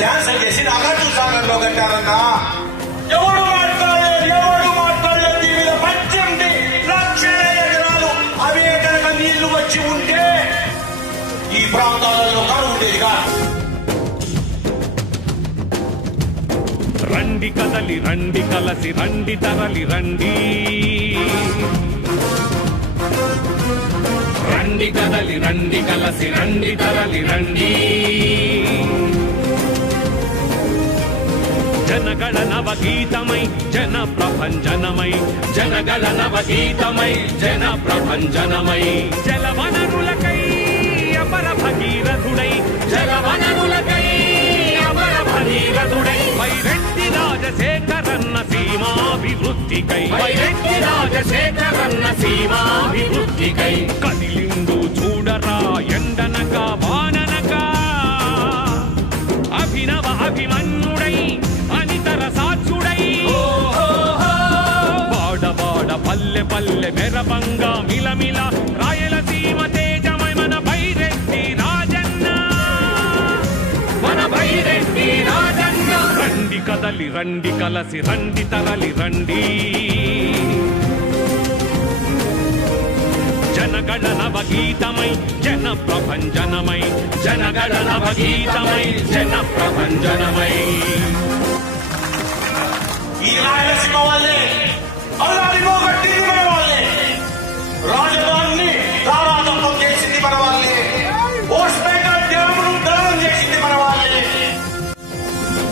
Cancel చేసి నాగార్జున సాగర్ లో కట్టారన్నా. ఎవడు మాట్లాడలేదు దీని మీద. 18 లక్షల ఎకరాలు అవే కనుక నీళ్లు వచ్చి ఉంటే ఈ ప్రాంతాలలో కరువు ఉండేది కాదు. రండి కదలి రండి కలసి రండి తరలి రండి, రండి కదలి రండి కలసి రండి తరలి రండి. జనగణ నవగీతమై జన ప్రభంజనమై, జనగణ నవగీతమై జన ప్రభంజనమై. జలవనరులకై అపర భగీరథుడై, జలవనరులకై అపర భగీరథుడై. వైరెడ్డి రాజశేఖరన్న సీమాభివృద్ధికై, వైరెడ్డి రాజశేఖరన్న సీమాభివృద్ధికై. కదిలిండు చూడరా ఎండనక వాననక, అభినవ అభిమన్యుడై అనితర సాక్షుడై. వాడవాడ పల్లె పల్లె మెరబంగా మిలమిల రాయలసీమ తేజమై మన బైరెడ్డి రాజన్న, మన బైరెడ్డి రాజన్న. రండి కదలి రండి కలసి రండి తరలి రండి, జనగణ నవగీతమై జన ప్రభంజనమై, జనగణ నవగీతమై జన ప్రభంజనమై. ఈ రాయలసీమ వాళ్ళే అల్లాడిలో కట్టింది మన వాళ్ళే, రాజధానిని దారాదత్తం చేసింది మన వాళ్ళే, ఓస్పేట డ్యామును దళనం చేసింది మన వాళ్ళే.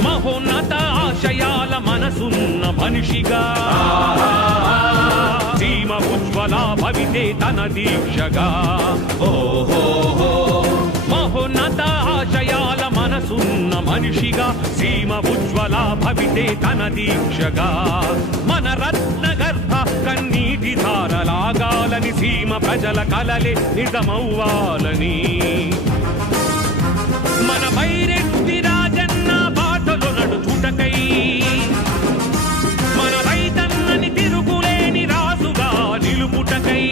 మహోన్నత ఆశయాల మనసున్న మనిషిగా సీమ ఉజ్వల భవితే తన దీక్షగా. మహోన్నత ఆశయాల మనసున్న మనిషిగా సీమ ఉజ్వల భవితే తన దీక్షగా. మన రత్న గర్భ కన్నీటి ధారలాగాలని, సీమ ప్రజల కలలే నిజమవ్వాలని. మన బైరెడ్డి రాజన్న బాటలో నడుచుటకై, మన రైతన్నని తిరుగులేని రాజుగా నిలుపుటకై.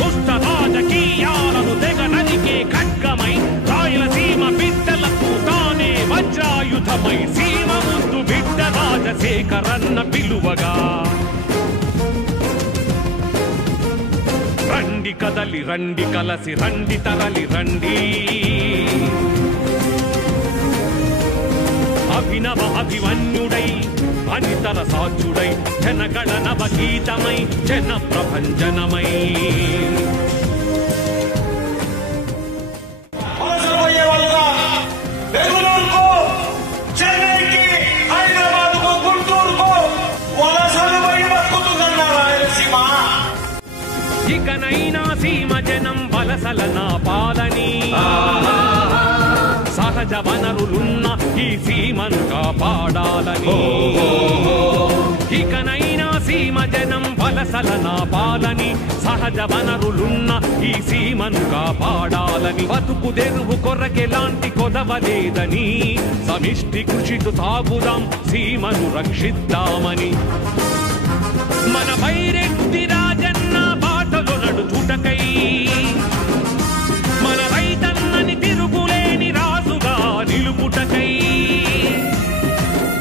దుష్ట రాజకీయాలను తెగ నరికే ఖడ్గమై, రాయలసీమ బిడ్డలకు తానే వజ్రాయుధమై. సీమ ముద్దు బిడ్డ రాజశేఖరన్న పిలువగా. రండి కదలి రండి కలసి రండి తరలి రండి, అభినవ అభిమన్యుడై అనితర సాక్షుడై. జనగణ నవగీతమై జన ప్రభంజనమై. బెంగళూరుకో, చెన్నైకి, హైదరాబాద్కో, గుంటూరుకో వలసలు పోయి బతుకుతుందన్న రాయలసీమ. ఇకనైనా సీమ జనం వలసల నా పాలని, సహజ వనరులున్న ఈ సీమను కాపాడాలని. ఇకనైనా సీమ జనం వలసల నా పాలని, సహజ వనరులున్న ఈ సీమను కాపాడాలని. బతుకు తెరువు కొరకెలాంటి కొదవలేదని, సమిష్టి కృషితో సాగుదాం సీమను రక్షిద్దామని. మన బైరెడ్డి రాజన్న బాటలో నడుచుటకై, మన రైతన్నని తిరుగులేని రాజుగా నిలుపుటకై.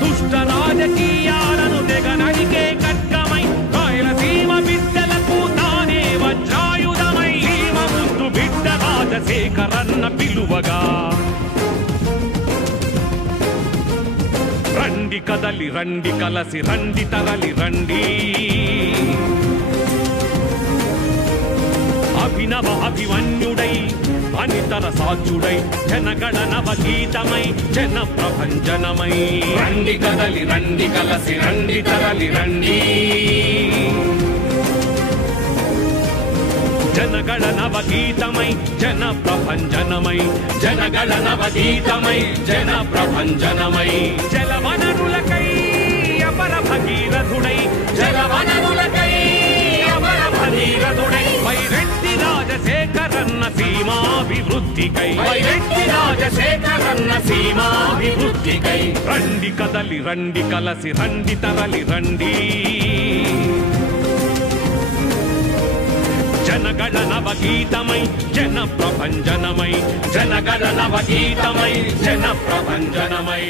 దుష్ట రాజకీయాలను తెగ నరికే ఖడ్గమై, రాయలసీమ బిడ్డలకు తానే వజ్రాయుధమై. సీమ ముద్దు బిడ్డ రాజశేఖరన్న పిలువగా. రండి కదలి రండి కలసి రండి తరలి రండి, అభినవ అభిమన్యుడై అనితర సాక్షుడై. జనగణ నవగీతమై జన ప్రభంజనమై. రండి కదలి రండి కలసి రండి తరలి రండి, జనగణ నవగీతమై జన ప్రభంజనమై. జనగణ నవగీతమై జన ప్రభంజనమై. జలవనరులకై అపర భగీరథుడై, జలవనరులకై అపర భగీరథుడై. వైరెడ్డి రాజశేఖరన్న సీమాభివృద్ధికై, వైరెడ్డి రాజశేఖరన్న సీమాభివృద్ధికై. రండి కదలి రండి కలసి రండి తరలి రండి, జనగణ నవగీతమై జన ప్రభంజనమై జనగణ నవగీతమై జన ప్రభంజనమై